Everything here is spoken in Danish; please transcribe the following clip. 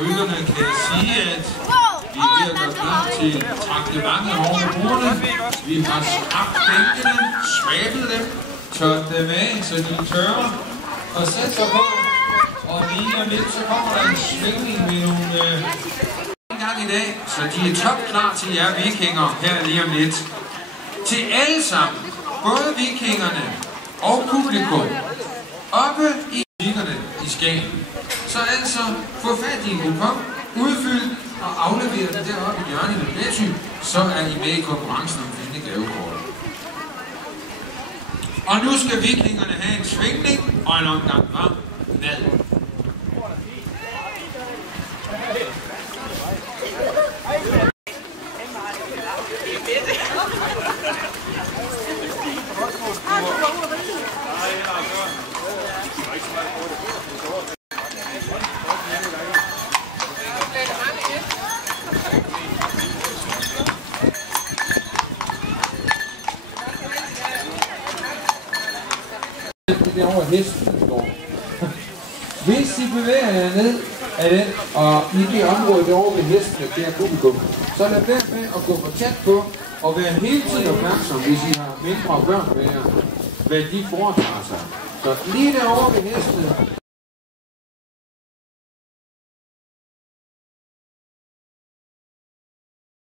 Rytterne kan jeg sige, at vi er ved at gøre klar til traktementet over bordene. Vi har skrabt bænkene, svabet dem, tørt dem af, så de er tørre, og sat sig på. Og lige om lidt, så kommer der en svingning med nogle gang i dag, så de er topklar til jer vikinger her lige om lidt. Til alle sammen, både vikingerne og publikum, oppe i vikingerne i Skagen. Så altså, få fat i en kupon, udfyld og aflevere den deroppe i hjørnet med Netty, så er I med i konkurrencen om fine gavekort. Og nu skal vikingerne have en svingning og en omgang varm mad. Det er over hesten, der står. Hvis I bevæger jer ned af den, og i det område derovre ved hestene, det er publikum, så lad være med at gå for tæt på, og være hele tiden opmærksom, hvis I har mindre børn med jer, hvad de foretager sig. Så lige derovre ved hestene,